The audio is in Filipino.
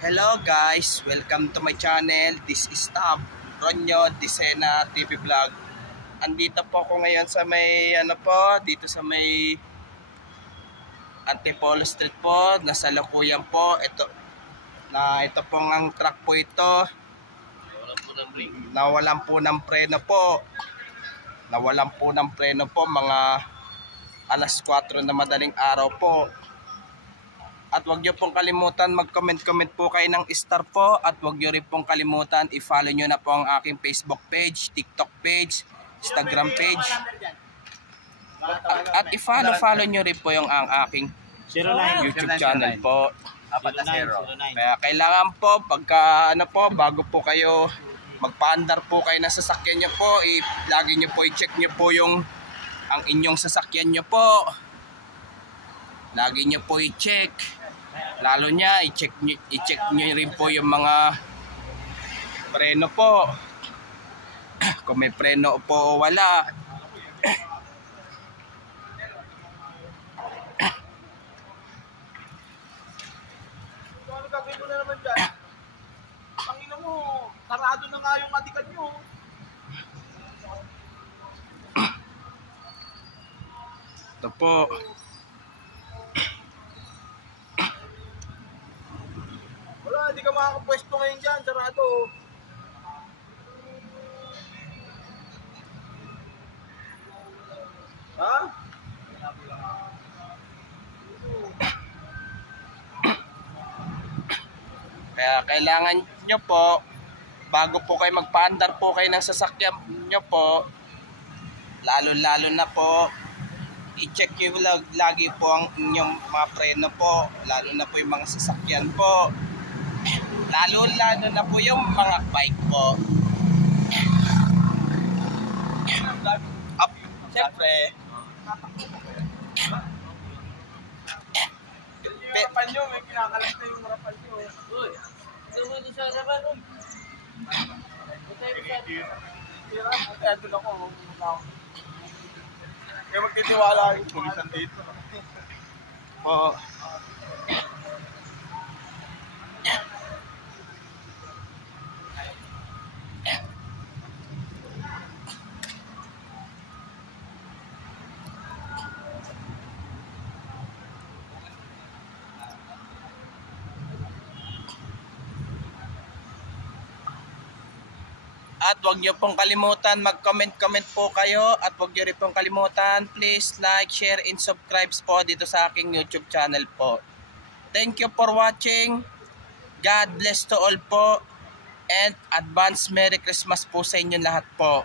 Hello guys, welcome to my channel. This is Tab Ronyo Disena TV Vlog. Andito po ako ngayon sa may dito sa may Antipolo Street po, nasa Lukuyan po. Ito pong ang truck po ito. Nawalan po ng preno po. Nawalan po ng preno po mga alas 4 na madaling araw po. At huwag nyo pong kalimutan mag-comment po kayo ng star po. At huwag nyo rin pong kalimutan i-follow nyo na po ang aking Facebook page, TikTok page, Instagram page. At i-follow nyo rin po yung ang aking YouTube channel po. Kaya kailangan po pagka bago po kayo magpaandar po kayo na sasakyan nyo po, lagi nyo po i-check nyo po yung ang inyong sasakyan nyo po. Lagi nyo po i-check. Lalo niya, i-check nyo rin po yung mga preno po. Kung may preno po o wala. Ano gagawin mo na naman dyan? Pangina mo, sarado na nga yung adikan nyo. Ito po. Wala, hindi ka makakapwesto ngayon dyan, sarado. Ha? Kaya kailangan nyo po, bago po kayo magpaandar po kayo ng sasakyan nyo po, lalo na po, i-check nyo lagi po ang inyong mga preno po, lalo na po yung mga sasakyan po, lalo na po yung mga bike po. Up, siyempre. Yung harapan nyo, may kinakalas na yung harapan nyo. Uy, tumulong sa harapan mo. Kaya doon ako. Kaya magtitiwala yung pulisan dito. Oo. At huwag nyo pong kalimutan mag-comment po kayo. At huwag nyo rin pong kalimutan, please like, share, and subscribe po dito sa aking YouTube channel po. Thank you for watching. God bless to all po. And advance Merry Christmas po sa inyo lahat po.